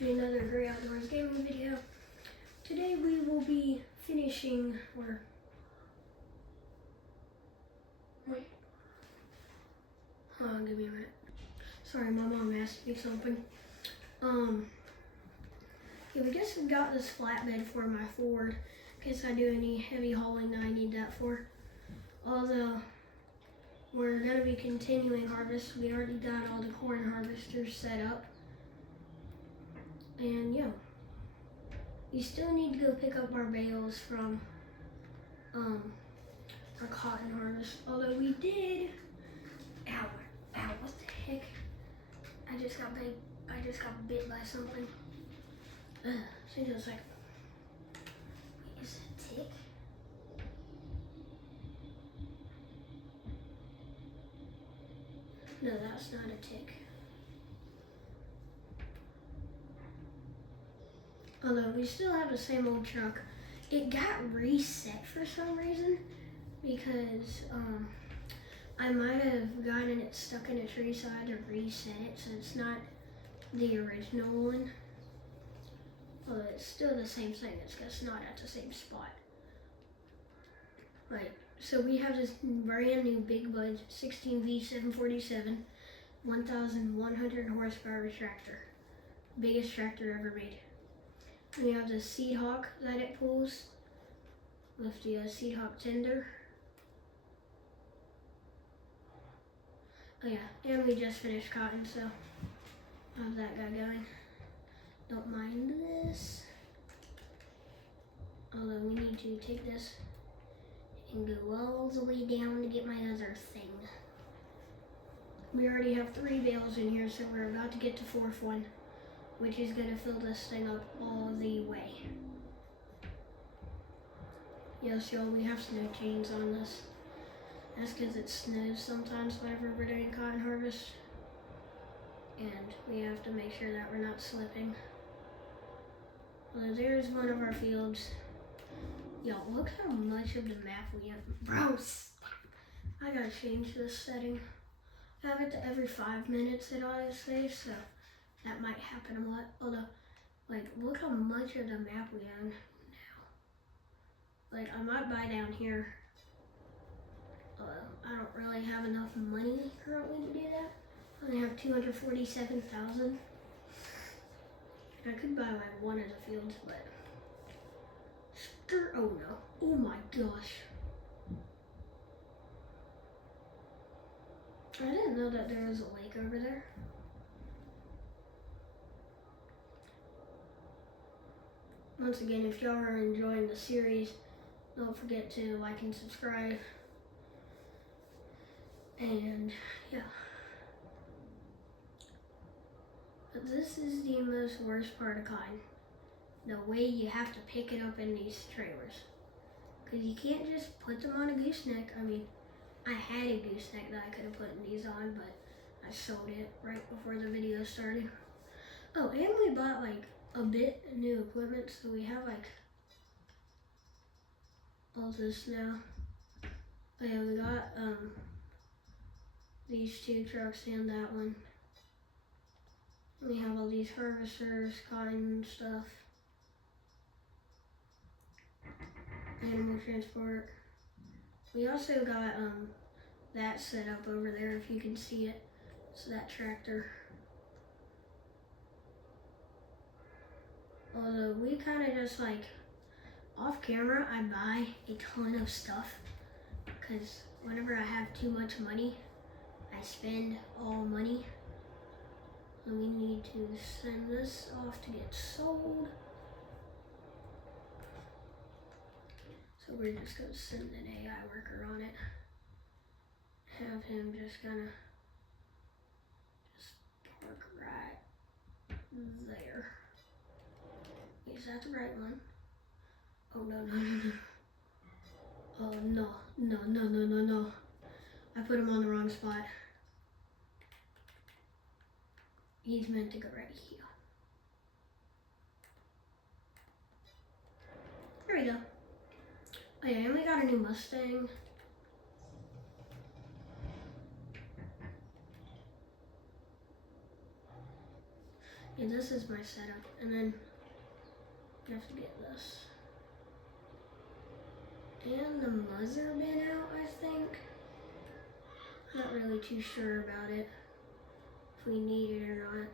to another Great Outdoors gaming video. Today we will be finishing, hold on, give me a minute. Sorry, my mom asked me something. Yeah, we just got this flatbed for my Ford in case I do any heavy hauling that I need that for. Although we're gonna be continuing harvest. We already got all the corn harvesters set up. And yeah, we still need to go pick up our bales from our cotton harvest. Although we did, ow, what the heck? I just got bit by something. So just like, wait, is it a tick? No, that's not a tick. Although we still have the same old truck. It got reset for some reason because I might have gotten it stuck in a tree, so I had to reset it so it's not the original one. Well, it's still the same thing, it's just not at the same spot. Right, so we have this brand new Big Bud 16V747 1,100 horsepower tractor. Biggest tractor ever made. We have the Seed Hawk that it pulls with the Seed Hawk tender. Oh yeah, and we just finished cotton, so I have that guy going. Don't mind this. Although we need to take this and go all the way down to get my other thing. We already have 3 bales in here, so we're about to get the 4th one, which is gonna fill this thing up all the way. Yes, y'all, we have snow chains on this. That's because it snows sometimes whenever we're doing cotton harvest. And we have to make sure that we're not slipping. Well, there's one of our fields. Yo, look how much of the map we have. Bro, stop. I gotta change this setting. I have it to every 5 minutes it auto saves, so that might happen a lot. Although, like, look how much of the map we own now. Like, I might buy down here. I don't really have enough money currently to do that. I only have 247,000. I could buy like one of the fields, but oh no! Oh my gosh! I didn't know that there was a lake over there. Once again, if y'all are enjoying the series, don't forget to like and subscribe. And yeah. But this is the most worst part of cotton. The way you have to pick it up in these trailers. Because you can't just put them on a gooseneck. I mean, I had a gooseneck that I could have put these on, but I sold it right before the video started. Oh, and we bought like a bit new equipment, so we have like all this now. Oh yeah, we got these 2 trucks and that one. We have all these harvesters, cotton stuff, animal transport. We also got that set up over there, if you can see it. It's that tractor. Although we kind of just like, off camera, I buy a ton of stuff because whenever I have too much money, I spend all money. And we need to send this off to get sold. So we're just gonna send an AI worker on it. Have him just park right there. Is that the right one? Oh no. Oh no. I put him on the wrong spot. He's meant to go right here. There we go. Oh yeah, and we got a new Mustang. Yeah, this is my setup, and then you have to get this. And the muzzle bin out, I think. Not really too sure about it, if we need it or not.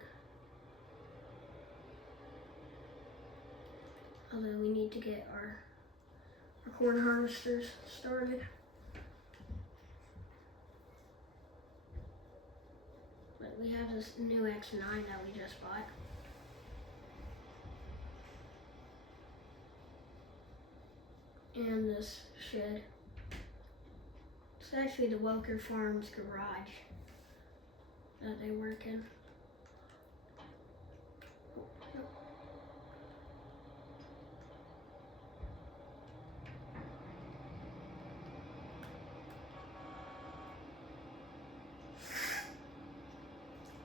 Although we need to get our corn harvesters started. But we have this new X9 that we just bought. And this shed. It's actually the Welker Farms garage that they work in.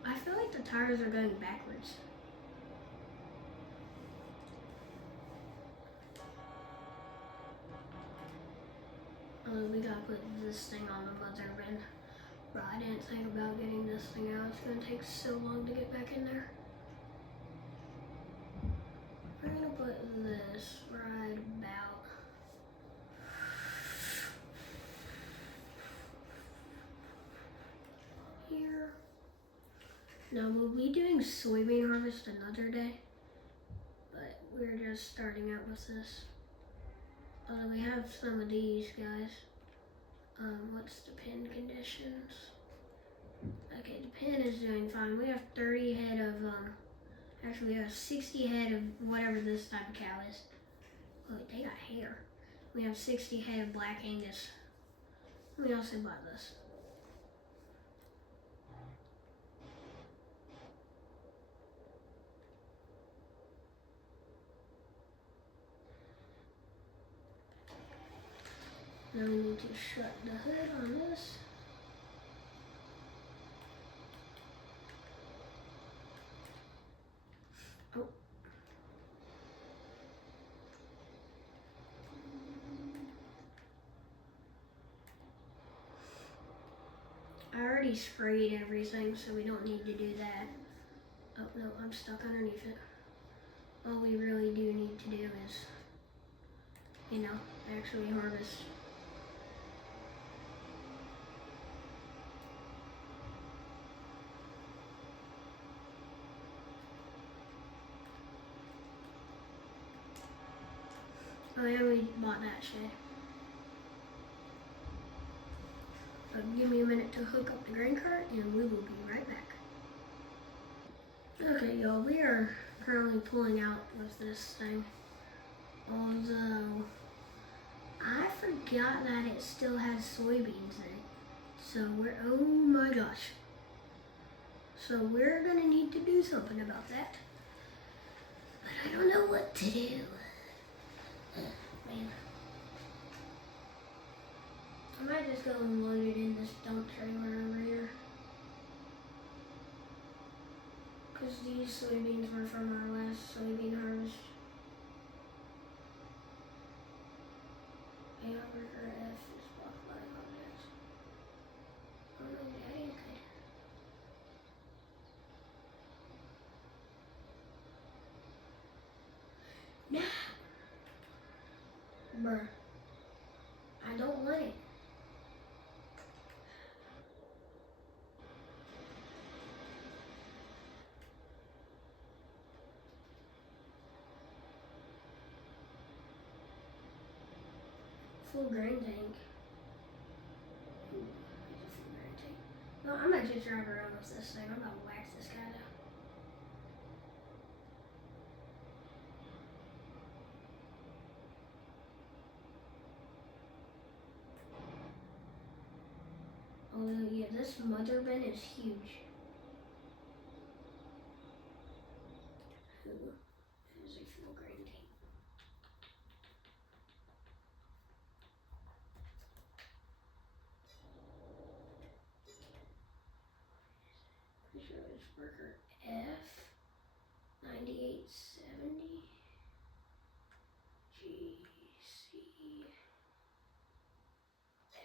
I feel like the tires are going backwards. We gotta put this thing on the mother bin. But I didn't think about getting this thing out. It's gonna take so long to get back in there. We're gonna put this right about here. Now we'll be doing soybean harvest another day, but we're just starting out with this. We have some of these guys. What's the pin conditions? Okay, the pin is doing fine. We have 30 head of, actually we have 60 head of whatever this type of cow is. Oh, they got hair. We have 60 head of Black Angus. We also bought this. Now we need to shut the hood on this. Oh. I already sprayed everything, so we don't need to do that. Oh no, I'm stuck underneath it. All we really do need to do is, actually harvest. Oh yeah, we bought that shed. Give me a minute to hook up the grain cart and we will be right back. Okay y'all, we are currently pulling out with this thing. Although, I forgot that it still has soybeans in it. So oh my gosh. So we're gonna need to do something about that. But I don't know what to do. Man. I might just go and load it in this dump trailer over here. Because these soybeans were from our last soybean harvest. Hamburger F is blocked by objects. Oh no, that ain't good. No! Bruh. I don't want it. Full grain tank. Ooh, there's a full grain tank. No, I'm gonna just drive around with this thing. I'm gonna wax this guy down. Although, yeah, this mother bin is huge. Ooh, there's a full grain tank. Pretty sure it's worker F 9870 GC F.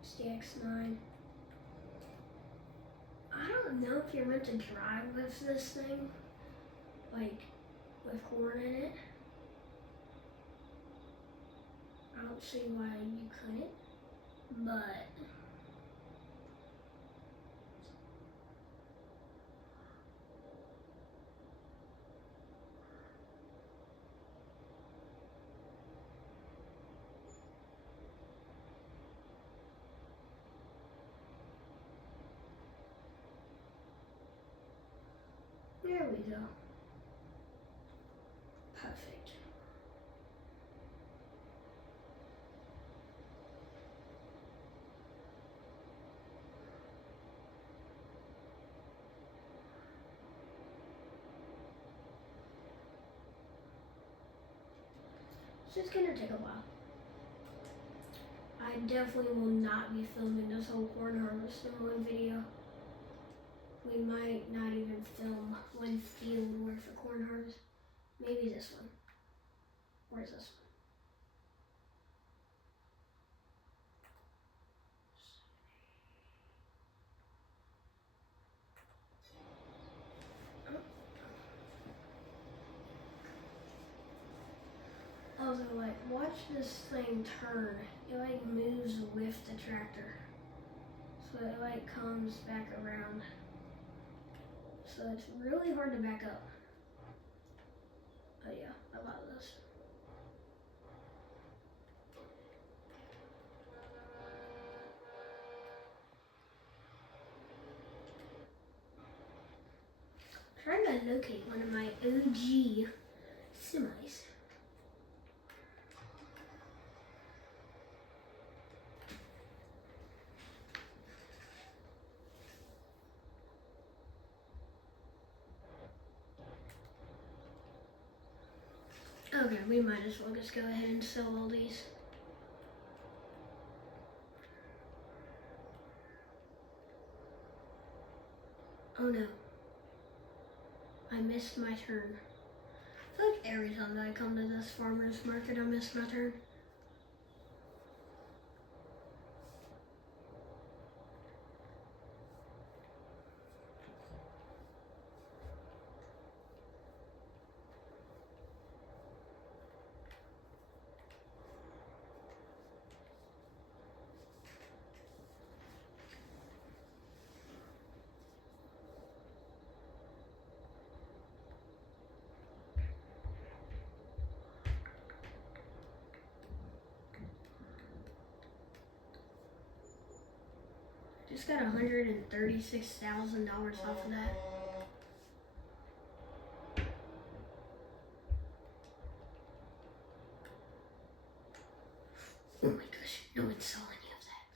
It's the X9. I don't know if you're meant to drive with this thing, like with corn in it. I don't see why you couldn't, but there we go. Perfect. It's just gonna take a while. I definitely will not be filming this whole corn harvest in one video. We might not even film one field worth of corn harvest. Maybe this one. Where's this one? Also, like, watch this thing turn. It like moves with the tractor. So it like comes back around. So it's really hard to back up. Oh yeah, I love this. Trying to locate one of my OG semis. Okay, we might as well just go ahead and sell all these. Oh no. I missed my turn. I feel like every time that I come to this farmer's market, I miss my turn. Just got $136,000 off of that. Oh my gosh, no one saw any of that.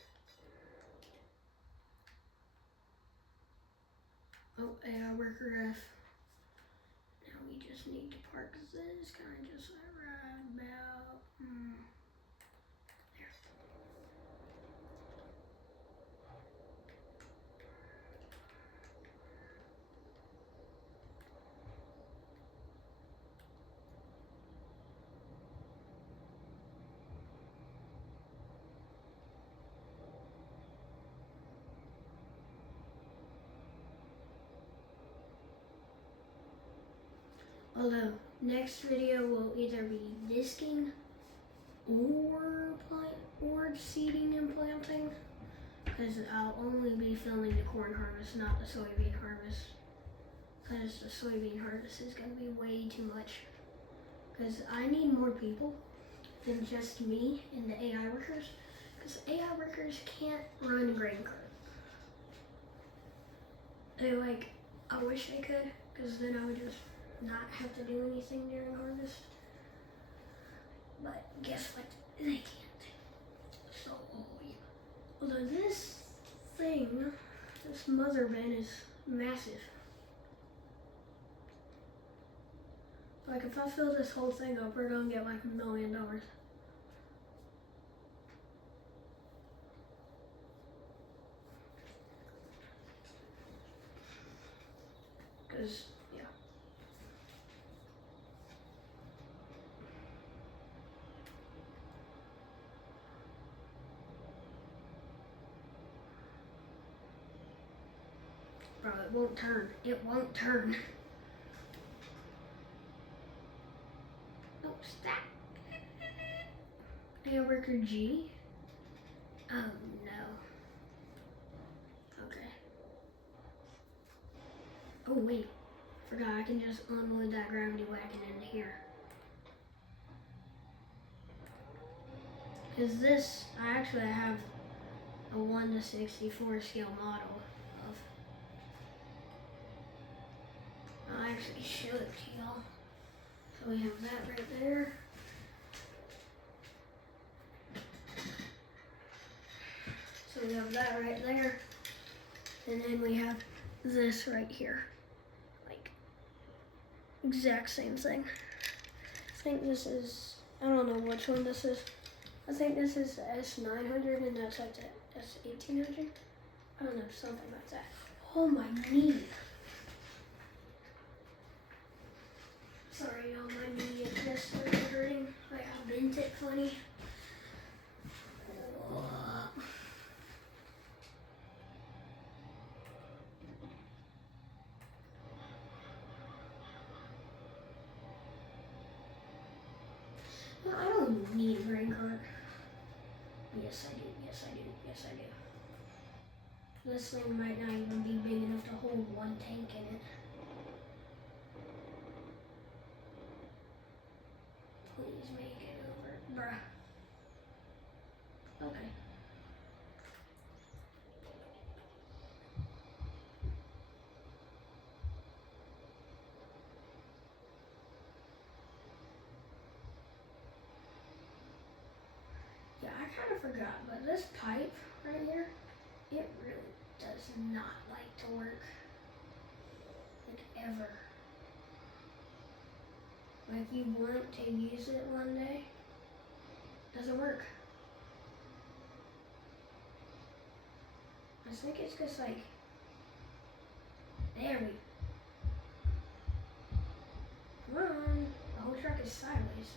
Oh, AI worker F. Now we just need to park this kind of just right about there. Although next video will either be disking or seeding and planting, because I'll only be filming the corn harvest, not the soybean harvest, because the soybean harvest is going to be way too much, because I need more people than just me and the AI workers, because AI workers can't run grain cart. I wish they could, because then I would just not have to do anything during harvest. But guess what? They can't. So, yeah. Although this thing, this mother bin is massive. Like if I fill this whole thing up, we're gonna get like $1 million. Cause yeah. Bro, it won't turn. It won't turn. Oh, stop. Nail worker G? Oh no. Okay. Oh wait. Forgot I can just unload that gravity wagon into here. Because this, I have a 1:64 scale model of. I'll actually show it to y'all. So we have that right there. So we have that right there. And then we have this right here. Like, exact same thing. I think this is, I don't know which one this is. I think this is the S900 and that's like the S1800. I don't know, something like that. Oh, my knee. Sorry, y'all, my knee is just started hurting. Like, I bent it funny. No, I don't need a grain cart. Yes, I do. Yes, I do. Yes, I do. This thing might not even be big enough to hold one tank in it. Please make it over. Bruh. Okay. Yeah, I kind of forgot, but this pipe right here, it really does not like to work. Like, ever. Like, you want to use it one day, doesn't work. I think it's just like, there we go. Come on, the whole truck is sideways.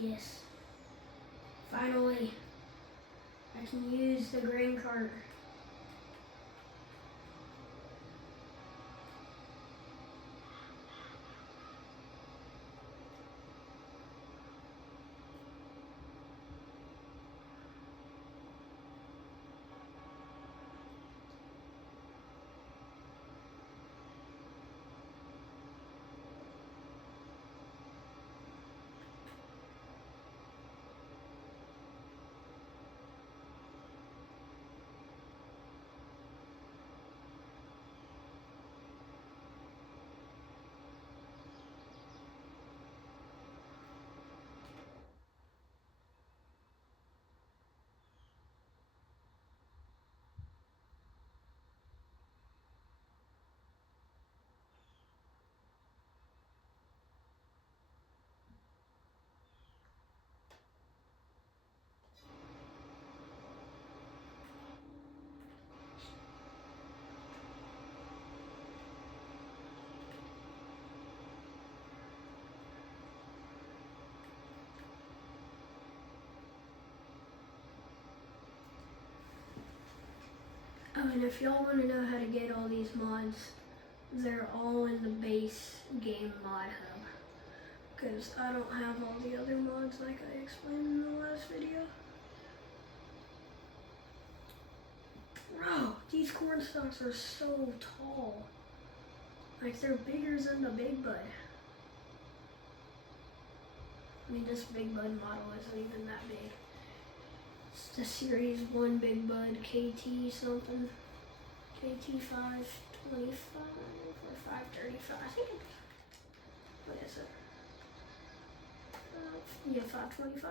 Yes. Finally, I can use the grain cart. Oh, and if y'all want to know how to get all these mods, they're all in the base game mod hub. Because I don't have all the other mods like I explained in the last video. Bro, these corn stalks are so tall. Like, they're bigger than the Big Bud. I mean, this Big Bud model isn't even that big. It's the Series 1 Big Bud KT something. KT 525 or 535. I think it's, what is it? Yeah, 525.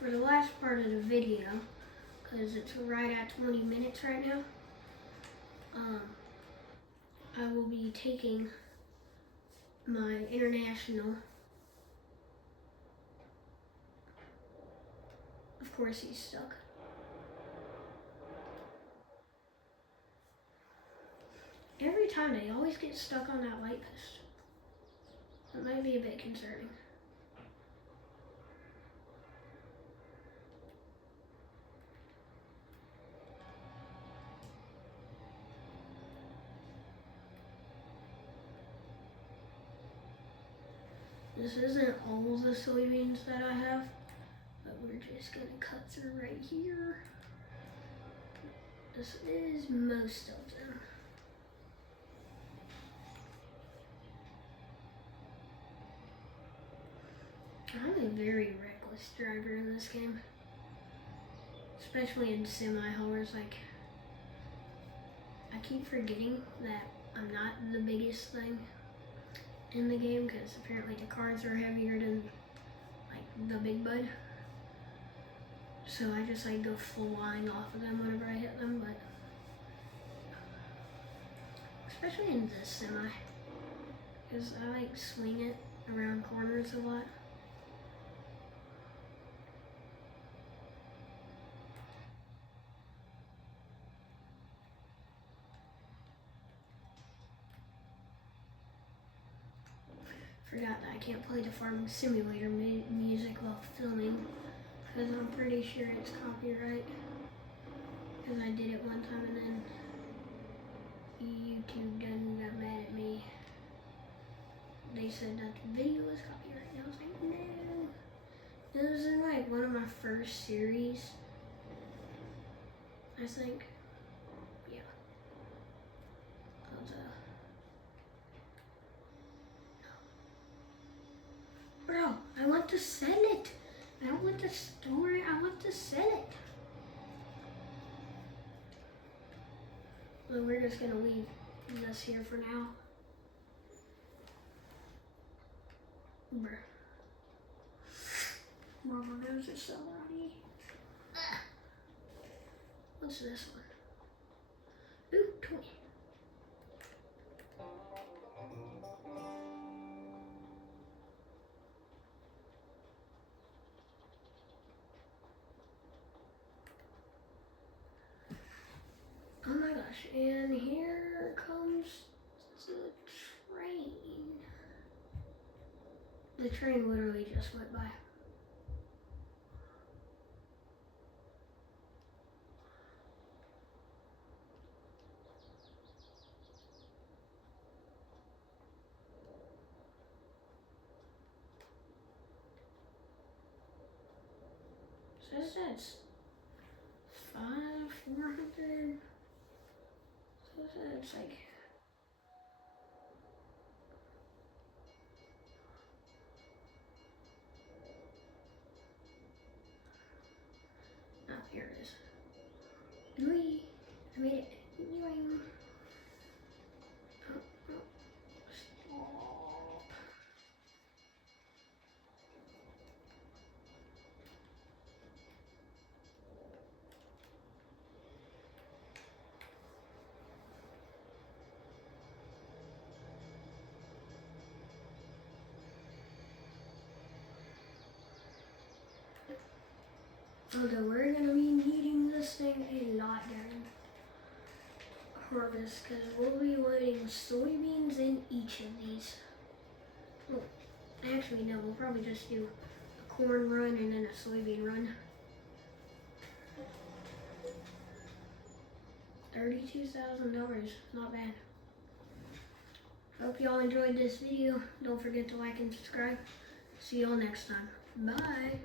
for the last part of the video, because it's right at 20 minutes right now, I will be taking my international. Of course he's stuck. Every time they always get stuck on that light post. That might be a bit concerning. This isn't all the soybeans that I have, but we're just gonna cut through right here. This is most of them. I'm a very reckless driver in this game, especially in semi-haulers. Like, I keep forgetting that I'm not the biggest thing in the game, because apparently the cars are heavier than like the big bud. So I just like go flying off of them whenever I hit them, but especially in this semi, because I like swing it around corners a lot. Forgot that I can't play the Farming Simulator music while filming, because I'm pretty sure it's copyright, because I did it one time and then YouTube done got mad at me. They said that the video was copyright, and I was like, no. This is like one of my first series, I think. Yeah. Bro, I want to sell it. I don't want to store it, I want to sell it. So we're just gonna leave this here for now. Bruh. Mama knows it's somebody. What's this one? Ooh, toy. Oh my gosh, and here comes the train. The train literally just went by. Says that's 400. So it's like here it is. Whee! I made it. Yoing. Oh, oh. Stop. Okay, we're gonna be needing this thing a lot during harvest, because we'll be loading soybeans in each of these. Well, actually no, we'll probably just do a corn run and then a soybean run. $32,000, not bad. Hope y'all enjoyed this video. Don't forget to like and subscribe. See y'all next time. Bye.